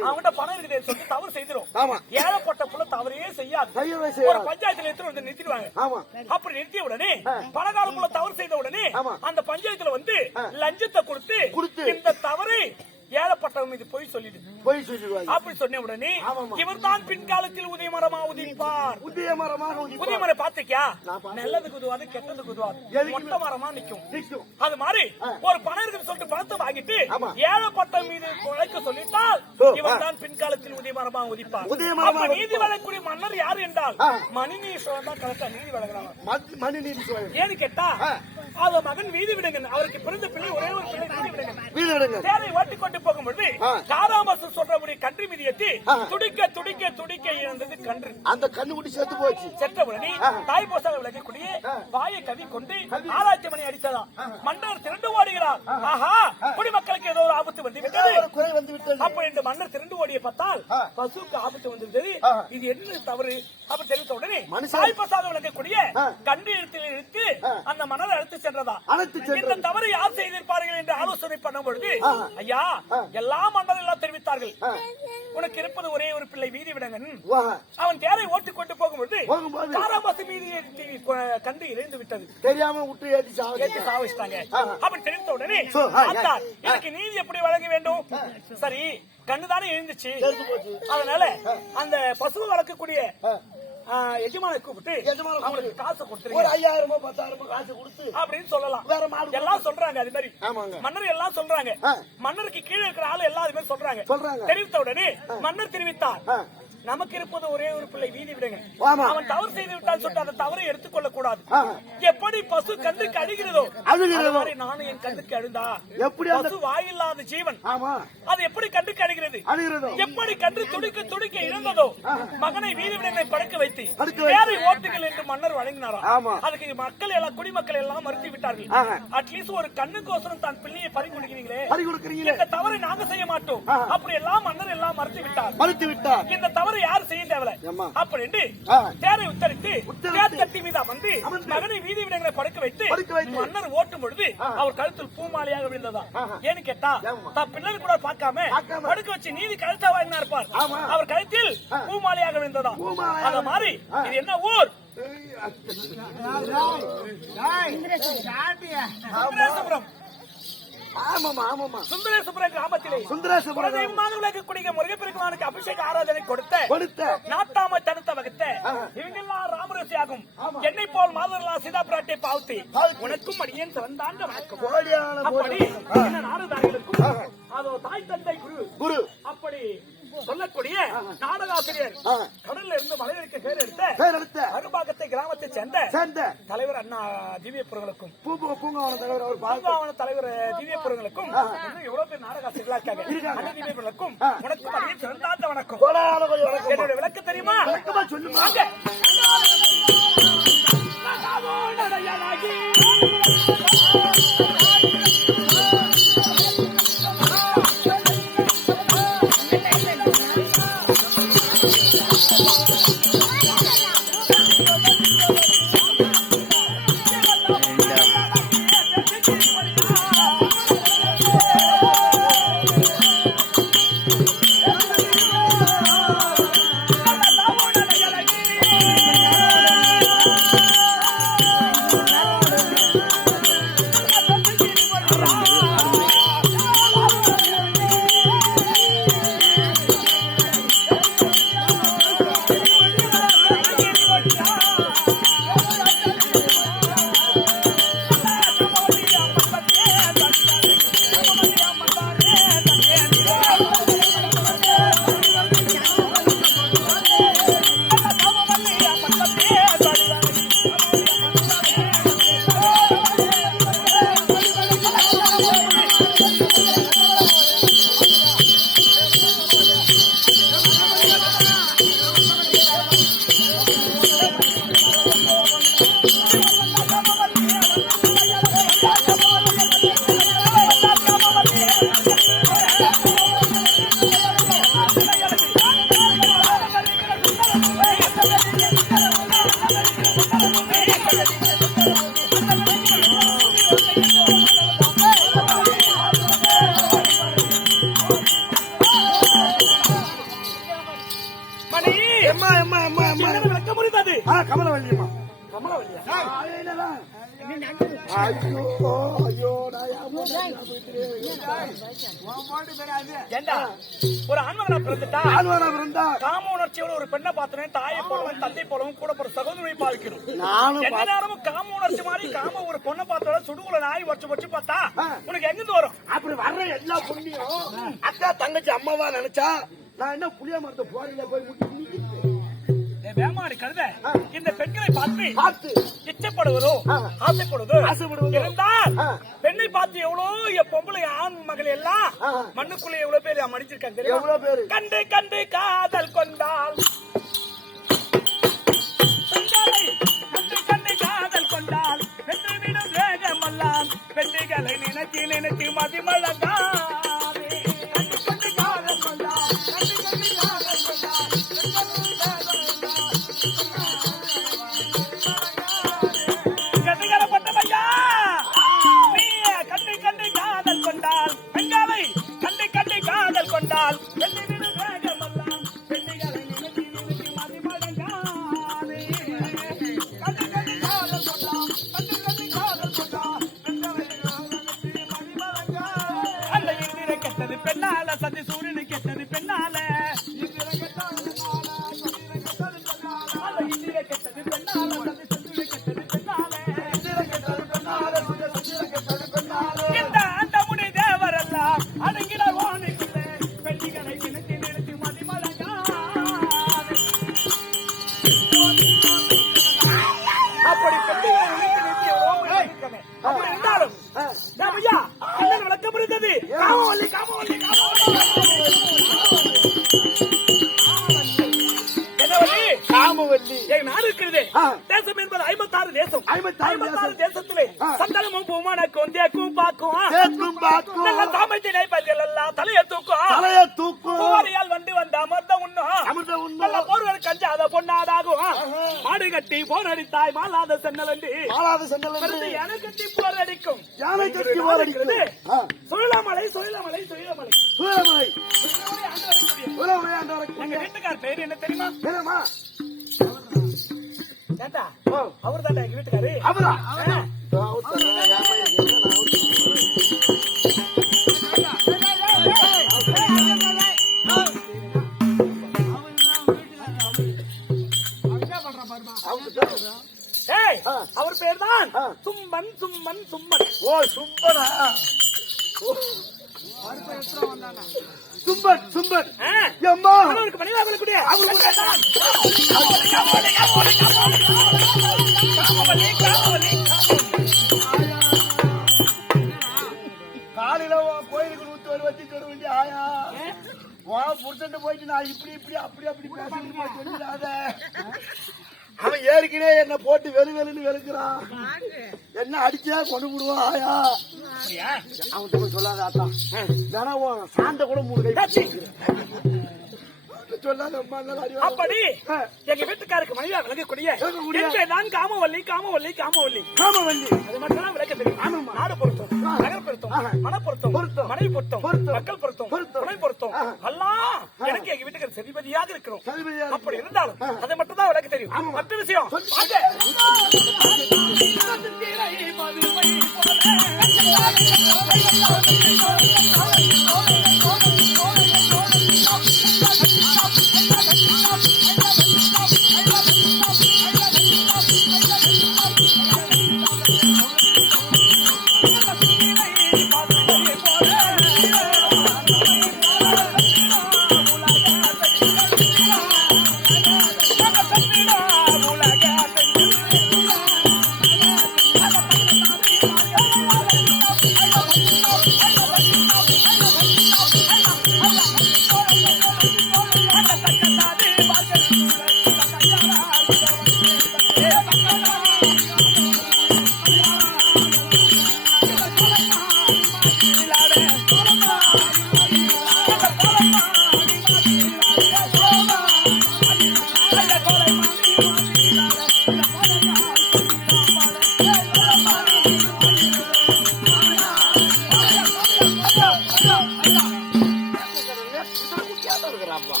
அவன்கிட்ட பணம் இருக்குது சொல்லி தவறு செய்திரும் ஆமா. ஏழப்பட்ட புள்ள தவறையே செய்யாது ஒரு பஞ்சாயத்துல எடுத்து வந்து நிறுத்திடுவாங்க ஆமா அப்படி நிறுத்திய உடனே பணக்காரக்குள்ள தவறு செய்த உடனே. அந்த பஞ்சாயத்துல வந்து லஞ்சத்தை கொடுத்து. இந்த தவறை ஏழப்பட்டவன் மீது போய் சொல்லிடு போய் சொல்லிடுவாங்க அப்படி சொன்ன உடனே ஆமாமா. இவர்தான் பின்காலத்தில் உதயமரமா உதிப்பார் புதிய மரமாக உதிப்பார். புதிய மரம் பாத்திருக்கியா நான் பார்த்தேன். நல்லதுக்கு உதவாது கெட்டதுக்கு உதவாது? மொட்டை மரமா நிக்கும் நிக்கும். அது மாதிரி ஒரு பணம் இருக்குன்னு சொல்லிட்டு பணத்தை வாங்கிட்டு ஆமா. ஏழப்பட்ட மீது உழைக்க சொல்லிட்டால் இவன் தான் பின்காலத்தில் உதயமரமா உதிப்பார் உதயமரமா நீதி. வழங்கக்கூடிய மன்னர் யார் என்றால். மணிநீஸ்வரன் தான் கரெக்டா நீதி வழங்குறாங்க மத்- மணி நீதி சுவாமி. ஏன்னு கேட்டா. அவ மகன் வீதி விடுங்க அவருக்கு பிறந்த பிள்ளை ஒரே ஒரு பிள்ளை வீதி விடுங்க வீடு எடுங்க சேலை ஓட்டி கொண்டு போகும்பொழுது ஆ. தாராமசம் சொல்றபடி கன்று மிதியத்தி. துடிக்க துடிக்க துடிக்க இழந்தது கன்று. அந்த கண்ணு குட்டி செத்து போச்சு. செத்த உடனே தாய் போசாக விளக்கக்கூடிய வாயை கவி கொண்டு ஆராய்ச்சி மணி அடித்ததாம். மன்னர் திரண்டு ஓடுகிறார். ஆஹா குடிமக்களுக்கு ஏதோ ஒரு ஆபத்து வந்து விட்டது ஒரு குறை வந்து அப்ப இந்த மன்னர் திரண்டு ஓடிய பார்த்தால். பசுக்கு ஆபத்து வந்திருந்தது. இது என்ன தவறு அப்படி தெரிவித்த உடனே. தாய் பசாக விளக்கக்கூடிய. கண்டு இழுத்தில் இழுத்து. அந்த மன்னர் அழைத்து சென்றதா. இந்த தவறு யார் செய்திருப்பார்கள் என்று ஆலோசனை பண்ணும் பொழுது. ஐயா. எல்லா மன்னர் எல்லாம் தெரிவித்தார்கள். உனக்கு இருப்பது ஒரே ஒரு பிள்ளை வீதி விடங்கன் அவன் தேரை ஓட்டிக் கொண்டு போகும்பொழுது போகும்போது தாராபாசு மீது கண்டு இறைந்து விட்டது தெரியாம விட்டு ஏற்றி சாவிச்சிட்டாங்க. அப்படி தெரிந்த உடனே. எனக்கு நீதி எப்படி வழங்க வேண்டும் சரி கண்ணுதானே எழுந்துச்சு. அதனால அந்த பசுவை வளர்க்கக்கூடிய எஜமானை கூப்பிட்டு. அவனுக்கு காசு ஒரு கொடுத்துருங்க ஐயாயிரமோ பத்தாயிரமோ காசு கொடுத்து அப்படின்னு சொல்லலாம் வேற மாடு எல்லாம் சொல்றாங்க அது மாதிரி. மன்னர் எல்லாம் சொல்றாங்க. மன்னருக்கு கீழே இருக்கிற ஆளு மாதிரி சொல்றாங்க சொல்றாங்க. தெரிவித்த உடனே மன்னர் தெரிவித்தார். நமக்கு இருப்பது ஒரே ஒரு பிள்ளை வீதி விடுங்க. அவன் தவறு செய்து விட்டான் சொல்லிட்டு அந்த தவறை எடுத்துக்கொள்ள கூடாது. எப்படி பசு கண்ணுக்கு அழுகிறதோ அழுகிறதோ. நானும் என் கண்ணுக்கு அழுந்தா எப்படி பசு வாயில்லாத ஜீவன். ஆமா. அது எப்படி கண்ணுக்கு அழுகிறது? எப்படி கன்று துடிக்க துடிக்க இழந்ததோ மகனை வீதி விடங்களை படுக்க வைத்து. வேலை ஓட்டுகள் என்று மன்னர் வழங்கினாராம் ஆமா. அதுக்கு மக்கள் எல்லாம் குடிமக்கள் எல்லாம் மறுத்து விட்டார்கள். அட்லீஸ்ட் ஒரு கண்ணுக்கோசரம் தன் பிள்ளையை பறி கொடுக்கிறீங்களே. இந்த தவறை நாங்க செய்ய மாட்டோம். அப்படி எல்லாம் மன்னர் எல்லாம் மறுத்து விட்டார். மறுத்து விட்டார். இந்த தவறு யார் செய்ய தேவையில்ல? அப்படின்னு. தேரை உத்தரித்து. தேர் தட்டி மீது அமர்ந்து. மகனை வீதி விடங்களை படுக்க வைத்து. மன்னர் ஓட்டும் பொழுது. அவர் கழுத்தில் பூமாலையாக விழுந்ததா. ஏன்னு கேட்டா? தன் பிள்ளை கூட பார்க்காம. படுக்க வச்சு நீதி கழுத்தா வாங்கினா இருப்பார். அவர் கழுத்தில். பூமாலையாக விழுந்ததா அத மாதிரி. இது என்ன ஊர் சுந்தரேசபுரம் ஆமாமா ஆமாமா சுந்தரேசபுரம் கிராமத்திலே சுந்தரேசபுரம் குலதெய்வமான விளக்கக்கூடிய முருகப்பெருமானுக்கு அபிஷேக ஆராதனை கொடுத்த கொடுத்த. நாட்டாம தடுத்த வகுத்த ஆ. இவங்கெல்லாம் ராமரசி ஆகும் ஆமா. என்னை போல் மாதவர்களா சீதா பிராட்டை பாவுத்தி பாவுத்தி. உனக்கும் அடியேன் சிறந்தாண்ட வணக்கம். அப்படி ஆ. அதோ தாய் தந்தை குரு. குரு. அப்படி சொல்லக்கூடிய நாடகாசிரியர். கடல்ல இருந்து மலையருக்கு பேர் எடுத்த பேர் எடுத்த. சேர்ந்த சேர்ந்த தலைவர் அண்ணா திவ்யபுரங்களுக்கும். பூங்காவன தலைவர் அவர் பாதுகாவன தலைவர் திவ்யபுரங்களுக்கும் எவ்வளவு பேர் நாடகாசிரியர்களா இருக்காங்க. இருக்காங்க. அண்ணா திவ்யபுரங்களுக்கும். உனக்கும் சிறந்தாண்ட வணக்கம். கோடான கோடி வணக்கம். என்னோட விளக்கு தெரியுமா? வணக்கமா சொல்லுமா? ஏண்டா? ஒரு ஆண்மகனா பிறந்துட்டா? ஆழ்வாரா இருந்தா காம உணர்ச்சியோட ஒரு பெண்ணை பார்த்தனே தாயை போலவும் தந்தை போலவும் கூட ஒரு சகோதரி பார்க்கணும். நானும் எந்த நேரமும் காம உணர்ச்சி மாதிரி காம ஒரு பொண்ணை பார்த்தோட சுடுகுல நாய் வச்சு வச்சு பார்த்தா. உனக்கு எங்கிருந்து வரும்? அப்படி வர்ற எல்லா புண்ணியம் அக்கா தங்கச்சி அம்மாவா நினைச்சா நான் என்ன புளிய மரத்தை போறீங்க போய் முட்டி வேமாடி கழுத. இந்த பெண்களை பார்த்து பார்த்து இச்சப்படுவதோ. ஆசைப்படுவதோ ஆசைப்படுவதோ. இருந்தால் ஆ. பெண்ணை பார்த்து எவ்வளவு பொம்பளை ஆண் மகள் எல்லாம். மண்ணுக்குள்ள எவ்வளவு பேர் மடிச்சிருக்காங்க தெரியுமா கண்டு கண்டு காதல் கொண்டால் பெண்களை கண்டு கண்டு காதல் தேக்கும் பாக்கும் கேட்கும் பாக்கும் நல்ல தாமத்தை நைப்பதில் எல்லாம் தலையை தூக்கும் தலைய தூக்கும் பூவாரியால் வண்டு வந்த அமர்ந்த உண்ணும் அமிர்த உண்ணும். நல்ல போர்வல் கஞ்சாத பொன்னாடாகும் மாடு கட்டி போர் அடித்தாய் மாலாத சென்னலண்டி மாலாத சென்னல் மருந்து என்று யானை கட்டி போர் அடிக்கும் யானை கட்டி போர். ஆ, சுழலமலை சுழலமலை சுழலமலை சுழலமலை ஆண்டு வரக்கூடிய. சூரமலை ஆண்டவருக்கு எங்க வீட்டுக்கார் பேரு என்ன தெரியுமா என்னம்மா? ஏண்டா ஓ, அவர் தாண்டா எங்க வீட்டுக்காரு அவரா? காலையில கோயிலுக்கு நூத்தி ஒரு வச்சு சொல்ல வேண்டிய ஆயா. உன் புருஷன் போயிட்டு நான் இப்படி இப்படி அப்படி அப்படி சொல்லிடாத அவன் ஏற்கனவே என்ன போட்டு வெளு வெளுன்னு வெளுக்கிறான். என்ன அடிச்சா கொண்டு விடுவான் ஆயா. அவன் சொல்லாத ஆத்தா உன் சாந்த கூட மூணு கை அப்படி. எங்க வீட்டுக்காருக்கு விளங்கக்கூடிய. எங்கே தான் காமவல்லி காமவல்லி காமவல்லி வள்ளி அது மட்டும் தான் விளக்க தெரியும். நாடு பொருத்தம். நகர் பொருத்தம். மன பொருத்தம் பொருத்தம். மனைவி பொருத்தம். மக்கள் பொருத்தம். துணை பொருத்தம். எல்லாம் எனக்கு எங்க வீட்டுக்கார சரிபதியாக இருக்கிறோம். அப்படி இருந்தாலும். அதை மட்டும் தான் விளக்க தெரியும். மற்ற விஷயம் சொல்லு. வாங்க.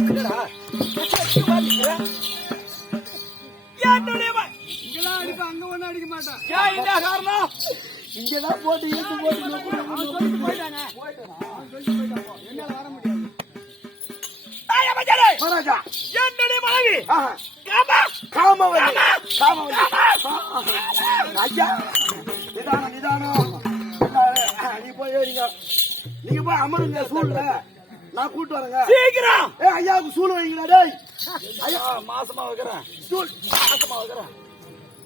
என்னடா? என்னுடைய ம- இங்கெல்லாம் அடிப்ப அங்க ஒண்ணு அடிக்க மாட்டான் இங்கதான் போட்டு போட்டு. போயிட்டாங்க மகாராஜா! என்னுடைய மனைவி. காமா! காமவல்லி ஐயா! நிதானம் நிதானம். நீ போய் ஏறிங்க நீங்க போய் அமருங்க சூழ்ல. நான் கூட்டு வரேங்க. சீக்கிரம்! ஏ ஐயாவுக்கு சூழ் வைங்களா டேய். ஐயா! மாசமா வைக்கிறேன். சூழ் மாசமா வைக்கிறேன்.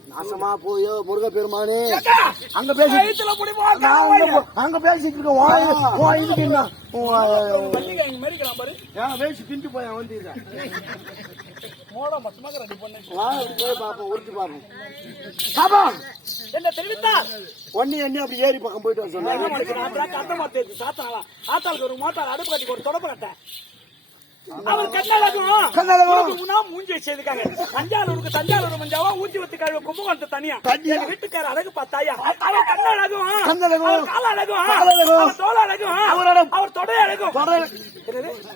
நாசமா போயோ முருக பெருமானே அங்க பேசி அங்க பேசிட்டு இருக்கேன் என்ன மெரிக்கலாம் பாரு. ஏன் பேசி திண்டு போய் வந்துருக்கேன் மோள மொத்தமாக ரெடி பண்ணு. வா போய் பாப்போம் உருட்டு பாப்போம் பாப்பா என்ன தெரிவித்தார் ஒன்னி எண்ணி அப்படி ஏறி பக்கம் போயிட்டு என்ன சொன்னாங்க ஆத்தா கந்த மாத்தேக்கு சாத்தாளா? ஆத்தாளுக்கு ஒரு மோட்டார் அடுப்பு கட்டி ஒரு தொடப்பு கட்ட அவர் கண்ணழகும். மூஞ்சி செய்துக்காங்க தஞ்சாவூருக்கு தஞ்சாவூர் மஞ்சாவா ஊஞ்சி வத்து கழுவ கும்பகோணத்து தனியா. எங்க வீட்டுக்கார அழகு பார்த்தாயா? அவர் கண்ணழகும். கண்ணழகும். கால அழகும். அவர் தோல் அழகும் அவரோட- அவர் தொடை அழகும் தொட?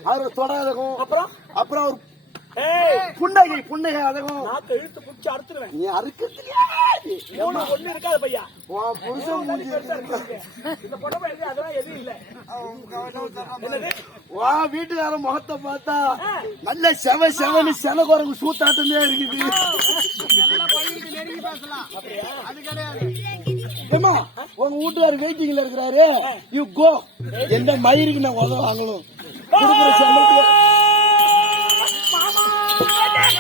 அவர் தொடாதகும் அப்புறம்? அப்புறம் அவர் புன்னகை புன்னகை அதகும் நாக்கு இழுத்து புடிச்சு அறுத்துருவேன். நீ அறுக்கிறது மூணு ஒண்ணு இருக்காது பையா. உன் புருஷன் மூஞ்சி. இந்த புடவை அதெல்லாம் எதுவும் இல்ல. வா வீட்டுக்கார முகத்தை பார்த்தா நல்ல செவ செவனு சென குரங்கு சூத்தாட்டமே இருக்குது. ஏமா உங்க வீட்டுக்காரர் வெயிட்டிங்ல இருக்கிறாரு. யூ கோ எந்த மயிருக்கு நான் உதவ வாங்கணும்.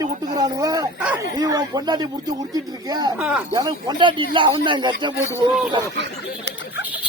பொண்டாட்டி விட்டுக்கிறானுவ நீ உன் பொண்டாட்டி புடிச்சு உடுத்திட்டு இருக்க எனக்கு பொண்டாட்டி இல்ல அவன் தான் கஷ்டம் போட்டு போட்டுக்கிறான்.